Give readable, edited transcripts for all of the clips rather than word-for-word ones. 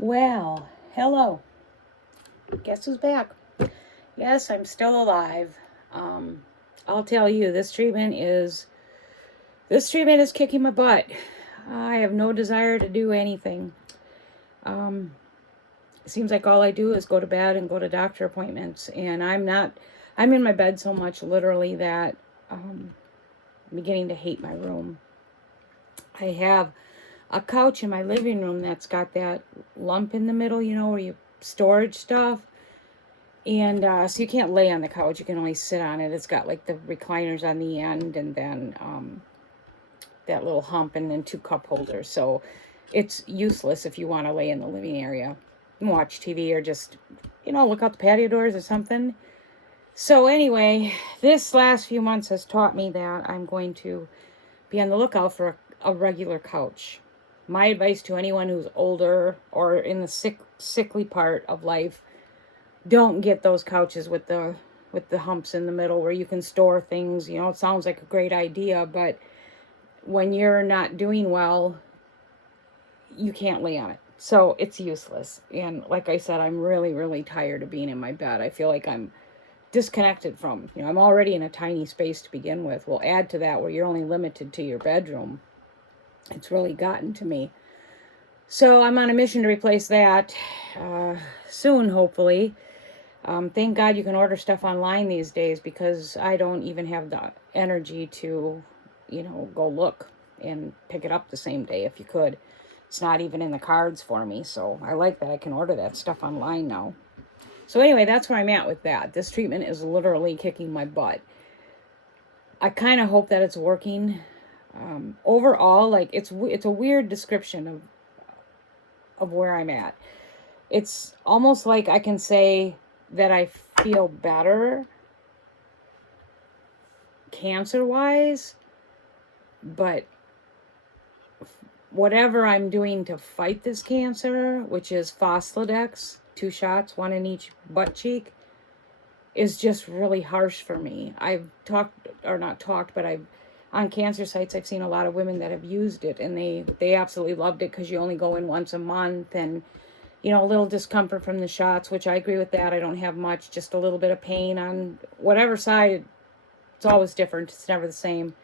Well, hello. Guess who's back? Yes, I'm still alive. Um, I'll tell you, this treatment is kicking my butt. I have no desire to do anything. Um, it seems like all I do is go to bed and go to doctor appointments, and I'm in my bed so much, literally, that I'm beginning to hate my room. I have a couch in my living room that's got that lump in the middle, where you storage stuff. And so you can't lay on the couch, you can only sit on it. It's got like the recliners on the end, and then that little hump, and then two cup holders. So it's useless if you want to lay in the living area and watch TV, or just, look out the patio doors or something. So anyway, this last few months has taught me that I'm going to be on the lookout for a regular couch. My advice to anyone who's older or in the sickly part of life: don't get those couches with the humps in the middle where you can store things. It sounds like a great idea, but when you're not doing well, you can't lay on it. So it's useless. And like I said, I'm really, really tired of being in my bed. I feel like I'm disconnected from, I'm already in a tiny space to begin with. We'll add to that where you're only limited to your bedroom. It's really gotten to me. So I'm on a mission to replace that soon, hopefully. Thank God you can order stuff online these days, because I don't even have the energy to, go look and pick it up the same day if you could. It's not even in the cards for me, so I like that I can order that stuff online now. So anyway, that's where I'm at with that. This treatment is literally kicking my butt. I kind of hope that it's working. Overall, like, it's a weird description of where I'm at. It's almost like I can say that I feel better cancer-wise, but whatever I'm doing to fight this cancer, which is Foslodex, 2 shots, 1 in each butt cheek, is just really harsh for me. I've on cancer sites, I've seen a lot of women that have used it, and they absolutely loved it, because you only go in once a month, and a little discomfort from the shots, which I agree with that. I don't have much, just a little bit of pain on whatever side. It's always different. It's never the same.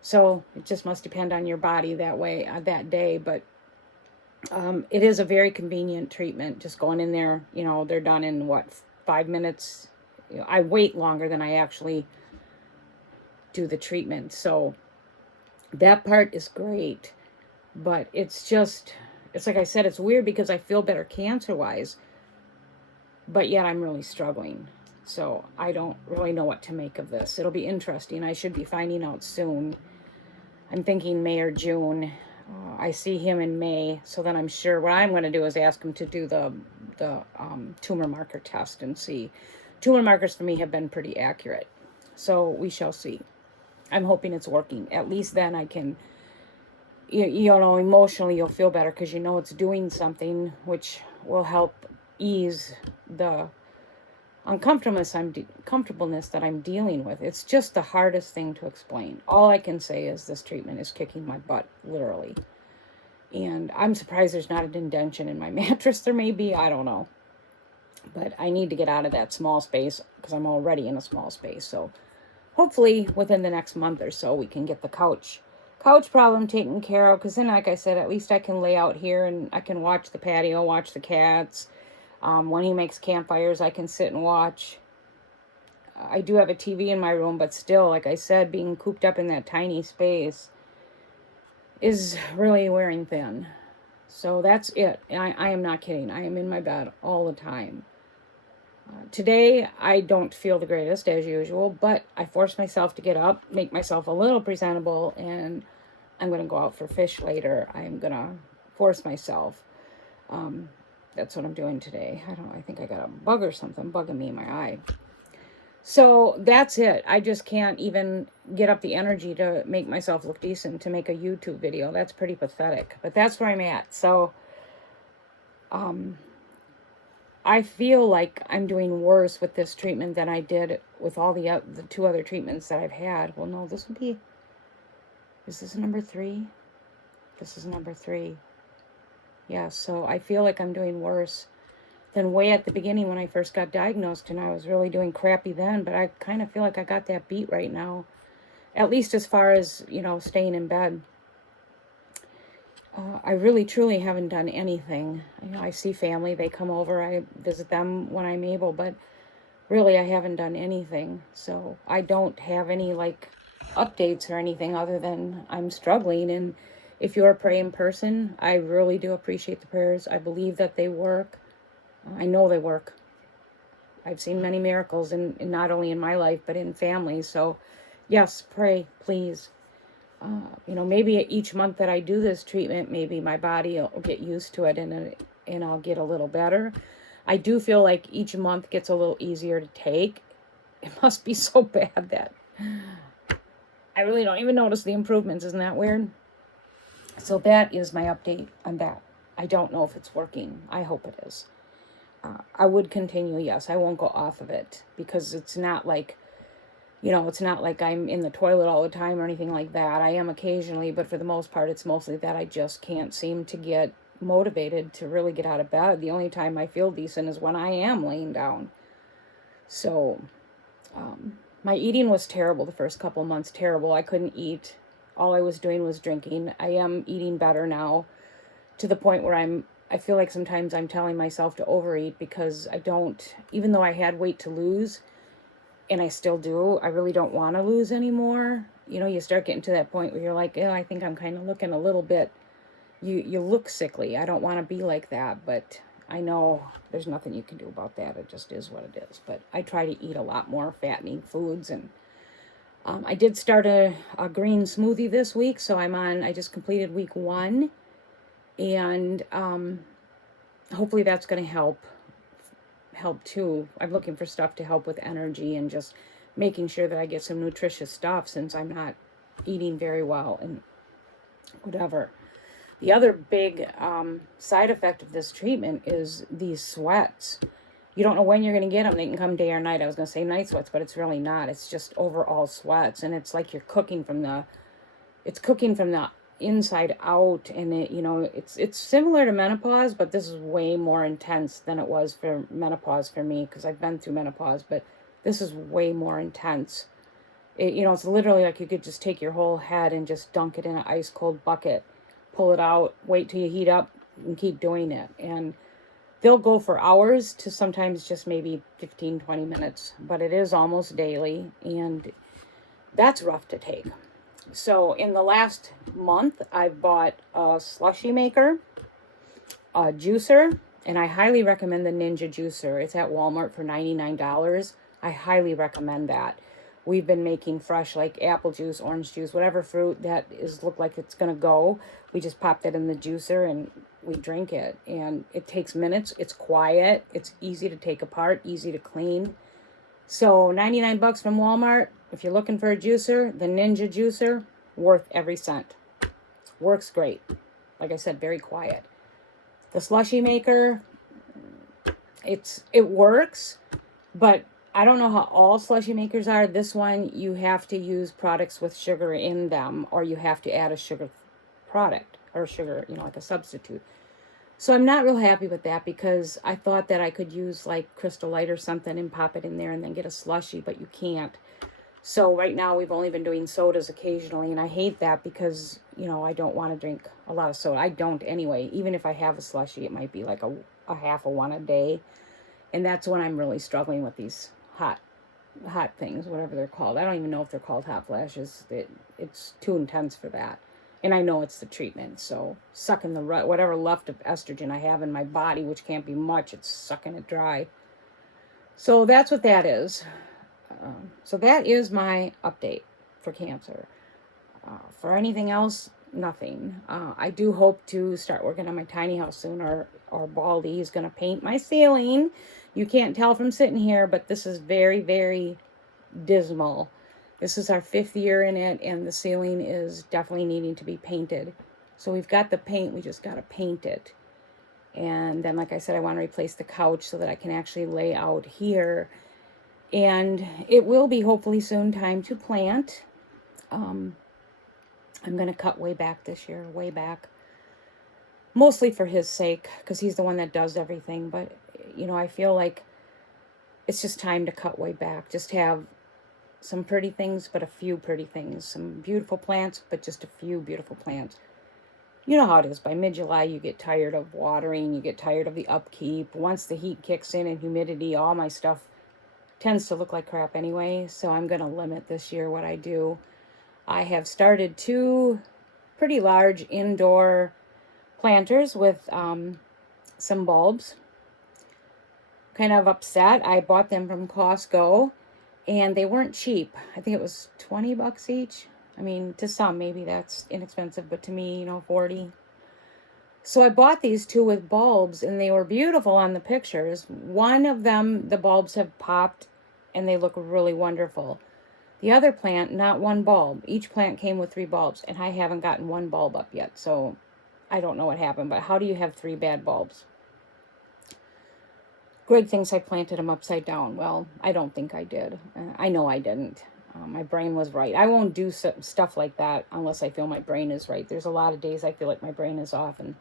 So it just must depend on your body that way, that day. But it is a very convenient treatment. Just going in there, they're done in 5 minutes. I wait longer than I actually do the treatment. So that part is great. But it's like I said, it's weird, because I feel better cancer-wise, but yet I'm really struggling. So I don't really know what to make of this. It'll be interesting. I should be finding out soon. I'm thinking May or June. I see him in May, so then I'm sure what I'm going to do is ask him to do the tumor marker test and see. Tumor markers for me have been pretty accurate, so we shall see. I'm hoping it's working. At least then I can, emotionally you'll feel better, because it's doing something, which will help ease the uncomfortableness that I'm dealing with. It's just the hardest thing to explain. All I can say is this treatment is kicking my butt, literally. And I'm surprised there's not an indentation in my mattress. There may be, I don't know. But I need to get out of that small space, because I'm already in a small space. So hopefully within the next month or so we can get the couch problem taken care of, because then, like I said, at least I can lay out here and I can watch the patio, watch the cats. When he makes campfires, I can sit and watch. I do have a TV in my room, but still, like I said, being cooped up in that tiny space is really wearing thin. So that's it. I am not kidding. I am in my bed all the time. Today, I don't feel the greatest, as usual, but I force myself to get up, make myself a little presentable, and I'm going to go out for fish later. I'm going to force myself. That's what I'm doing today. I don't know. I think I got a bug or something bugging me in my eye. So that's it. I just can't even get up the energy to make myself look decent, to make a YouTube video. That's pretty pathetic. But that's where I'm at. So I feel like I'm doing worse with this treatment than I did with all the 2 other treatments that I've had. Well, no, is this number 3? This is number 3. Yeah, so I feel like I'm doing worse than way at the beginning when I first got diagnosed, and I was really doing crappy then, but I kind of feel like I got that beat right now, at least as far as, staying in bed. I really truly haven't done anything. I see family, they come over, I visit them when I'm able, but really I haven't done anything. So I don't have any like updates or anything other than I'm struggling. And if you're a praying person, I really do appreciate the prayers. I believe that they work. I know they work. I've seen many miracles in not only in my life, but in families. So yes, pray, please. Maybe each month that I do this treatment, maybe my body will get used to it, and I'll get a little better. I do feel like each month gets a little easier to take. It must be so bad that I really don't even notice the improvements. Isn't that weird? So that is my update on that. I don't know if it's working. I hope it is. I would continue, yes. I won't go off of it because it's not like, it's not like I'm in the toilet all the time or anything like that. I am occasionally, but for the most part, it's mostly that I just can't seem to get motivated to really get out of bed. The only time I feel decent is when I am laying down. So, my eating was terrible the first couple months, terrible. I couldn't eat. All I was doing was drinking. I am eating better now to the point where I feel like sometimes I'm telling myself to overeat because I don't, even though I had weight to lose, and I still do, I really don't want to lose anymore. You start getting to that point where you're like, oh, I think I'm kind of looking a little bit, you look sickly. I don't want to be like that, but I know there's nothing you can do about that. It just is what it is. But I try to eat a lot more fattening foods, and I did start a green smoothie this week, so I just completed week 1, and hopefully that's going to help too. I'm looking for stuff to help with energy and just making sure that I get some nutritious stuff since I'm not eating very well and whatever. The other big side effect of this treatment is these sweats. You don't know when you're going to get them. They can come day or night. I was going to say night sweats, but it's really not. It's just overall sweats, and it's like you're cooking from the inside out, and it's similar to menopause, but this is way more intense than it was for menopause for me, because I've been through menopause, but this is way more intense. It's literally like you could just take your whole head and just dunk it in an ice cold bucket, pull it out, wait till you heat up, and keep doing it. And they'll go for hours to sometimes just maybe 15-20 minutes, but it is almost daily, and that's rough to take. So in the last month, I've bought a slushie maker, a juicer, and I highly recommend the Ninja juicer. It's at Walmart for $99. I highly recommend that. We've been making fresh, like apple juice, orange juice, whatever fruit that look like it's going to go. We just pop that in the juicer and we drink it. And it takes minutes. It's quiet. It's easy to take apart, easy to clean. So $99 from Walmart. If you're looking for a juicer, the Ninja juicer, worth every cent. Works great. Like I said, very quiet. The slushie maker, it works, but I don't know how all slushie makers are. This one, you have to use products with sugar in them, or you have to add a sugar product or sugar, like a substitute. So I'm not real happy with that because I thought that I could use like Crystal Light or something and pop it in there and then get a slushie, but you can't. So right now we've only been doing sodas occasionally, and I hate that because, I don't want to drink a lot of soda. I don't anyway. Even if I have a slushie, it might be like a half of one a day. And that's when I'm really struggling with these hot things, whatever they're called. I don't even know if they're called hot flashes. It's too intense for that. And I know it's the treatment. So sucking whatever left of estrogen I have in my body, which can't be much, it's sucking it dry. So that's what that is. So that is my update for cancer. For anything else, nothing. I do hope to start working on my tiny house soon, or Baldy is going to paint my ceiling. You can't tell from sitting here, but this is very, very dismal. This is our 5th year in it, and the ceiling is definitely needing to be painted. So we've got the paint, we just got to paint it. And then, like I said, I want to replace the couch so that I can actually lay out here. And it will be hopefully soon time to plant. I'm going to cut way back this year, way back. mostly for his sake, because he's the one that does everything. But, I feel like it's just time to cut way back. Just have some pretty things, but a few pretty things. Some beautiful plants, but just a few beautiful plants. You know how it is. By mid-July, you get tired of watering. You get tired of the upkeep. Once the heat kicks in and humidity, all my stuff tends to look like crap anyway. So I'm going to limit this year what I do. I have started 2 pretty large indoor planters with some bulbs. Kind of upset. I bought them from Costco and they weren't cheap. I think it was $20 each. I mean, to some, maybe that's inexpensive, but to me, 40. So I bought these 2 with bulbs, and they were beautiful on the pictures. One of them, the bulbs have popped, and they look really wonderful. The other plant, not one bulb. Each plant came with 3 bulbs, and I haven't gotten one bulb up yet, so I don't know what happened, but how do you have 3 bad bulbs? Greg thinks I planted them upside down. Well, I don't think I did. I know I didn't. My brain was right. I won't do stuff like that unless I feel my brain is right. There's a lot of days I feel like my brain is off, and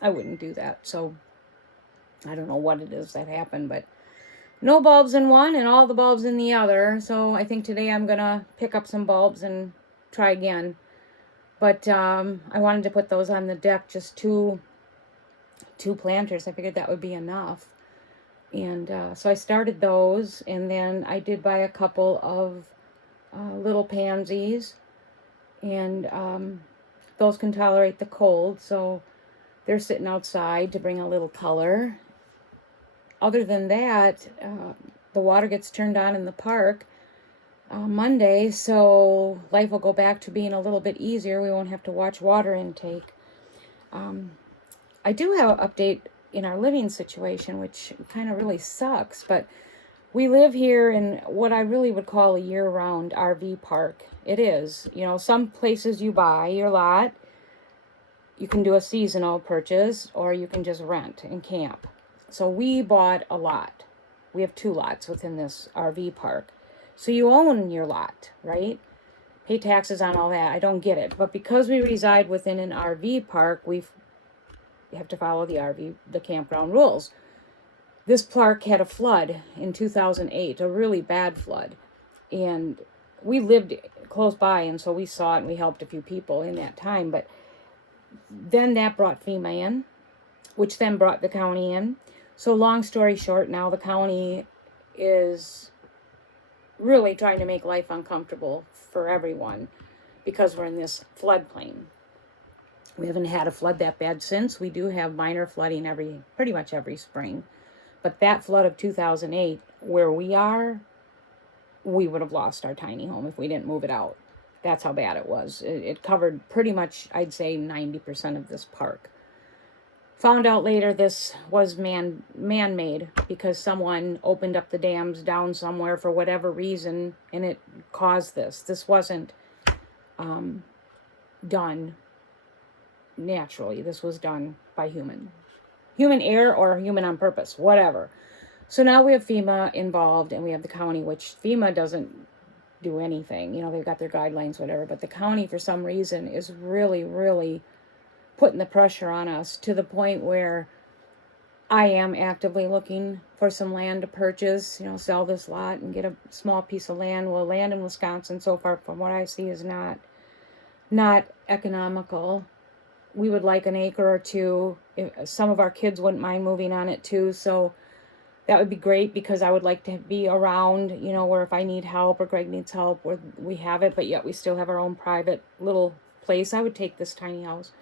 I wouldn't do that. So I don't know what it is that happened, but no bulbs in one and all the bulbs in the other. So I think today I'm going to pick up some bulbs and try again. But I wanted to put those on the deck, just two planters. I figured that would be enough. And so I started those, and then I did buy a couple of little pansies, and those can tolerate the cold, so they're sitting outside to bring a little color. Other than that, the water gets turned on in the park Monday, so life will go back to being a little bit easier. We won't have to watch water intake. I do have an update in our living situation, which kind of really sucks, but we live here in what I really would call a year-round RV park. It is. Some places you buy your lot, you can do a seasonal purchase, or you can just rent and camp. So we bought a lot. We have 2 lots within this RV park. So you own your lot, right? Pay taxes on all that. I don't get it. But because we reside within an RV park, we have to follow the campground rules. This park had a flood in 2008, a really bad flood. And we lived close by, and so we saw it, and we helped a few people in that time. But then that brought FEMA in, which then brought the county in. So long story short, now the county is really trying to make life uncomfortable for everyone because we're in this floodplain. We haven't had a flood that bad since. We do have minor flooding pretty much every spring. But that flood of 2008, where we are, we would have lost our tiny home if we didn't move it out. That's how bad it was. It covered pretty much, I'd say, 90% of this park. Found out later this was man-made because someone opened up the dams down somewhere for whatever reason, and it caused this. This wasn't done naturally. This was done by human error or human on purpose, whatever. So now we have FEMA involved, and we have the county, which FEMA doesn't do anything. They've got their guidelines, whatever, but the county for some reason is really, really putting the pressure on us to the point where I am actively looking for some land to purchase, sell this lot and get a small piece of land. Well, land in Wisconsin so far from what I see is not economical. We would like an acre or 2. Some of our kids wouldn't mind moving on it too, so that would be great because I would like to be around, where if I need help or Greg needs help, where we have it, but yet we still have our own private little place. I would take this tiny house.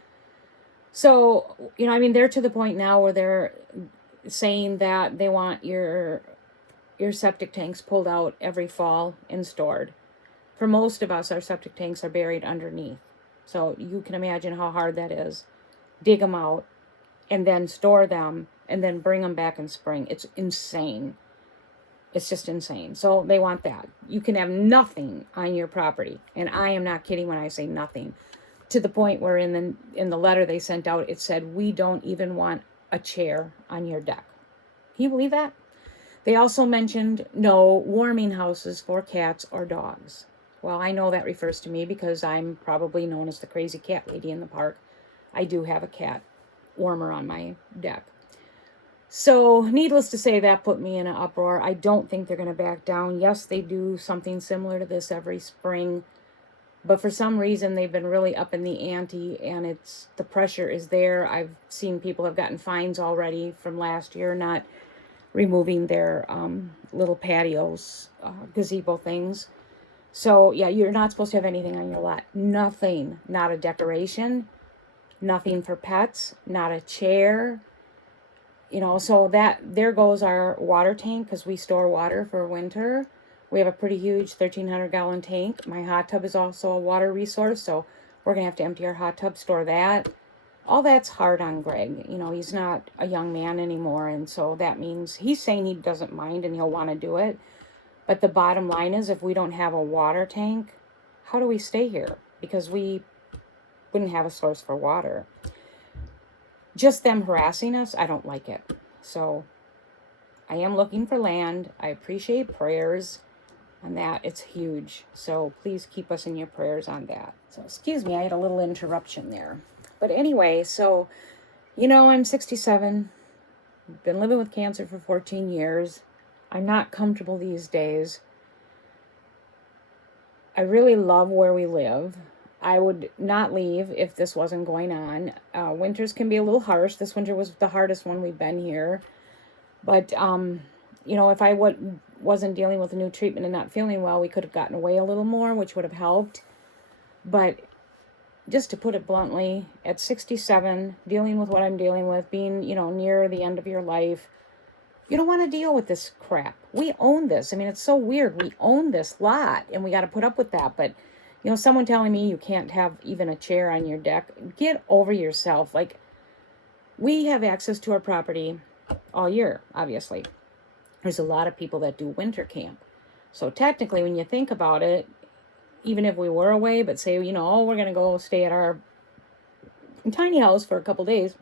So, they're to the point now where they're saying that they want your septic tanks pulled out every fall and stored. For most of us, our septic tanks are buried underneath. So you can imagine how hard that is. Dig them out and then store them and then bring them back in spring. It's insane. It's just insane. So they want that. You can have nothing on your property. And I am not kidding when I say nothing. To the point where in the letter they sent out, it said, we don't even want a chair on your deck. Can you believe that? They also mentioned no warming houses for cats or dogs. Well, I know that refers to me because I'm probably known as the crazy cat lady in the park. I do have a cat warmer on my deck. So, needless to say, that put me in an uproar. I don't think they're going to back down. Yes, they do something similar to this every spring, but for some reason they've been really up in the ante, and the pressure is there. I've seen people have gotten fines already from last year not removing their little patios, gazebo things. So yeah, you're not supposed to have anything on your lot. Nothing, not a decoration, nothing for pets, not a chair. So that there goes our water tank, because we store water for winter. We have a pretty huge 1,300-gallon tank. My hot tub is also a water resource, so we're going to have to empty our hot tub, store that. All that's hard on Greg. He's not a young man anymore, and so that means he's saying he doesn't mind and he'll want to do it. But the bottom line is, if we don't have a water tank, how do we stay here? Because we wouldn't have a source for water. Just them harassing us, I don't like it. So I am looking for land. I appreciate prayers on that. It's huge. So please keep us in your prayers on that. So excuse me, I had a little interruption there. But anyway, so, I'm 67. Been living with cancer for 14 years. I'm not comfortable these days. I really love where we live. I would not leave if this wasn't going on. Winters can be a little harsh. This winter was the hardest one we've been here. But, if I wasn't dealing with a new treatment and not feeling well, we could have gotten away a little more, which would have helped. But just to put it bluntly, at 67, dealing with what I'm dealing with, being, near the end of your life, you don't want to deal with this crap. We own this. I mean, it's so weird. We own this lot, and we got to put up with that. But, someone telling me you can't have even a chair on your deck, get over yourself. Like, we have access to our property all year, obviously. There's a lot of people that do winter camp. So technically, when you think about it, even if we were away, but say, we're going to go stay at our tiny house for a couple days,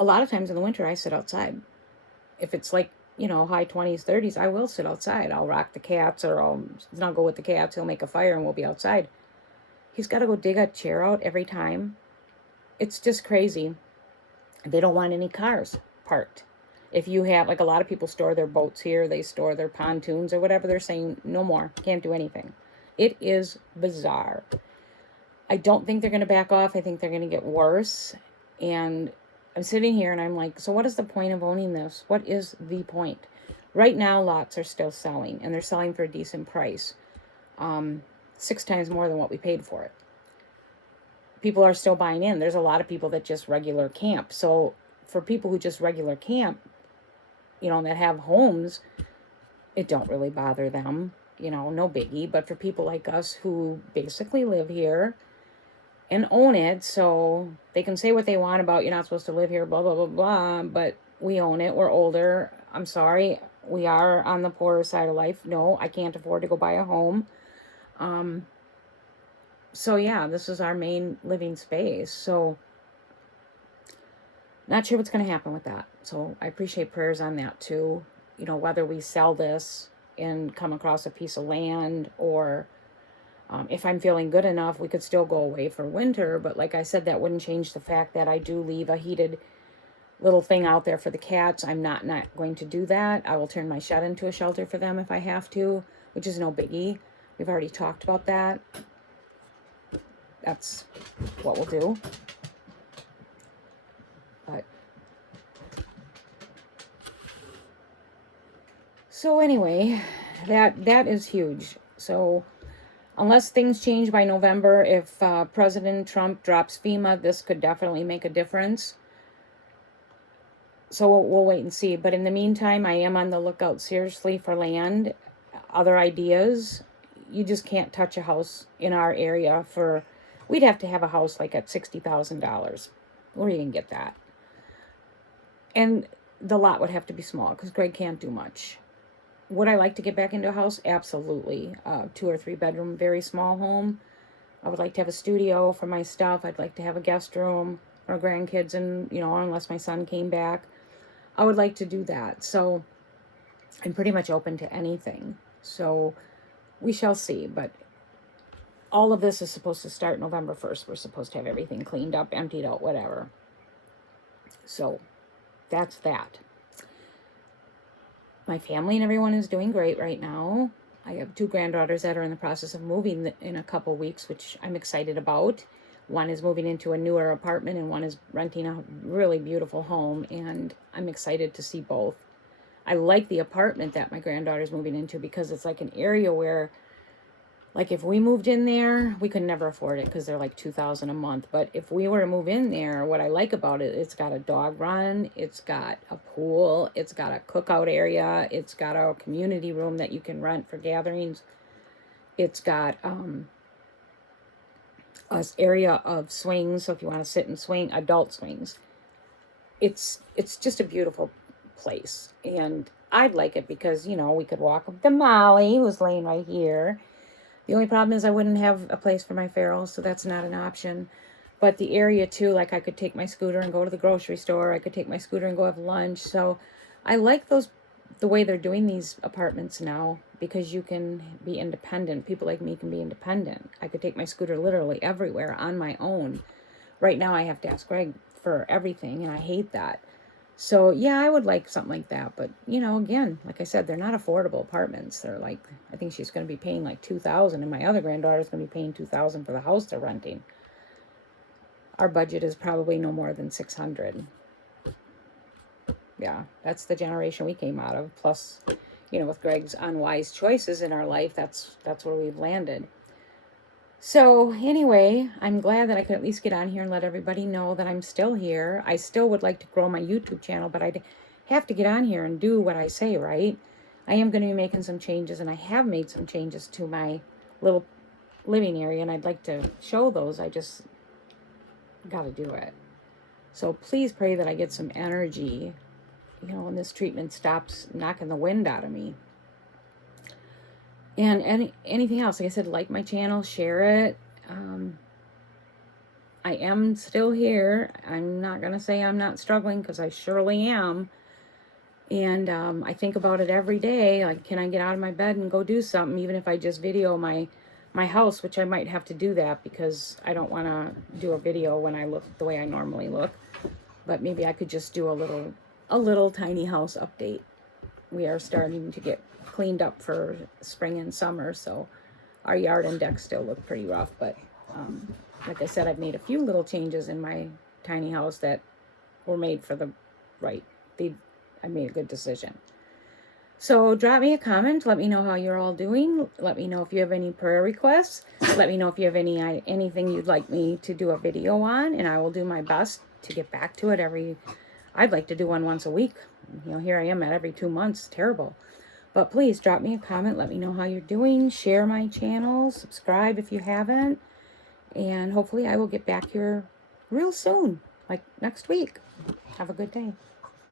a lot of times in the winter, I sit outside. If it's like, high 20s, 30s, I will sit outside. I'll rock the cats, or I'll not go with the cats. He'll make a fire and we'll be outside. He's got to go dig a chair out every time. It's just crazy. They don't want any cars parked. If you have, like, a lot of people store their boats here, they store their pontoons or whatever, they're saying no more, can't do anything. It is bizarre. I don't think they're going to back off. I think they're going to get worse. And I'm sitting here and I'm like, so what is the point of owning this? What is the point? Right now, lots are still selling, and they're selling for a decent price. 6 times more than what we paid for it. People are still buying in. There's a lot of people that just regular camp. So for people who just regular camp, that have homes, it don't really bother them, no biggie. But for people like us who basically live here and own it, so they can say what they want about you're not supposed to live here, blah, blah, blah, blah, but we own it. We're older. I'm sorry. We are on the poorer side of life. No, I can't afford to go buy a home. So yeah, this is our main living space. So not sure what's going to happen with that. So I appreciate prayers on that too. Whether we sell this and come across a piece of land, or if I'm feeling good enough, we could still go away for winter. But like I said, that wouldn't change the fact that I do leave a heated little thing out there for the cats. I'm not going to do that. I will turn my shed into a shelter for them if I have to, which is no biggie. We've already talked about that. That's what we'll do. But so anyway, that is huge. So unless things change by November, if President Trump drops FEMA, this could definitely make a difference. So we'll wait and see. But in the meantime, I am on the lookout seriously for land, other ideas. You just can't touch a house in our area we'd have to have a house like at $60,000. Where are you going to get that? And the lot would have to be small because Greg can't do much. Would I like to get back into a house? Absolutely. 2 or 3 bedroom, very small home. I would like to have a studio for my stuff. I'd like to have a guest room for grandkids, and, unless my son came back, I would like to do that. So I'm pretty much open to anything. So we shall see. But all of this is supposed to start November 1st. We're supposed to have everything cleaned up, emptied out, whatever. So that's that. My family and everyone is doing great right now. I have 2 granddaughters that are in the process of moving in a couple weeks, which I'm excited about. One is moving into a newer apartment and one is renting a really beautiful home, and I'm excited to see both. I like the apartment that my granddaughter's moving into because it's like an area where, like, if we moved in there, we could never afford it because they're like $2,000 a month. But if we were to move in there, what I like about it, it's got a dog run, it's got a pool, it's got a cookout area, it's got a community room that you can rent for gatherings. It's got an area of swings, so if you want to sit and swing, adult swings. It's just a beautiful place, and I'd like it because, you know, we could walk up to Molly, who's laying right here. The only problem is I wouldn't have a place for my ferals, so that's not an option. But the area too, like I could take my scooter and go to the grocery store. I could take my scooter and go have lunch. So I like the way they're doing these apartments now, because you can be independent. People like me can be independent. I could take my scooter literally everywhere on my own. Right now I have to ask Greg for everything, and I hate that. So yeah, I would like something like that. But, you know, again, like I said, they're not affordable apartments. They're like, I think she's going to be paying like $2,000, and my other granddaughter's going to be paying $2,000 for the house they're renting. Our budget is probably no more than $600. Yeah, that's the generation we came out of. Plus, you know, with Greg's unwise choices in our life, that's where we've landed. So anyway, I'm glad that I could at least get on here and let everybody know that I'm still here. I still would like to grow my YouTube channel, but I'd have to get on here and do what I say, right? I am going to be making some changes, and I have made some changes to my little living area, and I'd like to show those. I just got to do it. So please pray that I get some energy, you know, when this treatment stops knocking the wind out of me. And anything else, like I said, like my channel, share it. I am still here. I'm not going to say I'm not struggling, because I surely am. And I think about it every day. Like, can I get out of my bed and go do something, even if I just video my house, which I might have to do that because I don't want to do a video when I look the way I normally look. But maybe I could just do a little tiny house update. We are starting to get cleaned up for spring and summer, so our yard and deck still look pretty rough, but like I said, I've made a few little changes in my tiny house that were made for the right. I made a good decision. So drop me a comment. Let me know how you're all doing. Let me know if you have any prayer requests. Let me know if you have anything you'd like me to do a video on, and I will do my best to get back to it I'd like to do one once a week. You know, here I am at every 2 months. Terrible. But please drop me a comment. Let me know how you're doing. Share my channel. Subscribe if you haven't. And hopefully I will get back here real soon, like next week. Have a good day.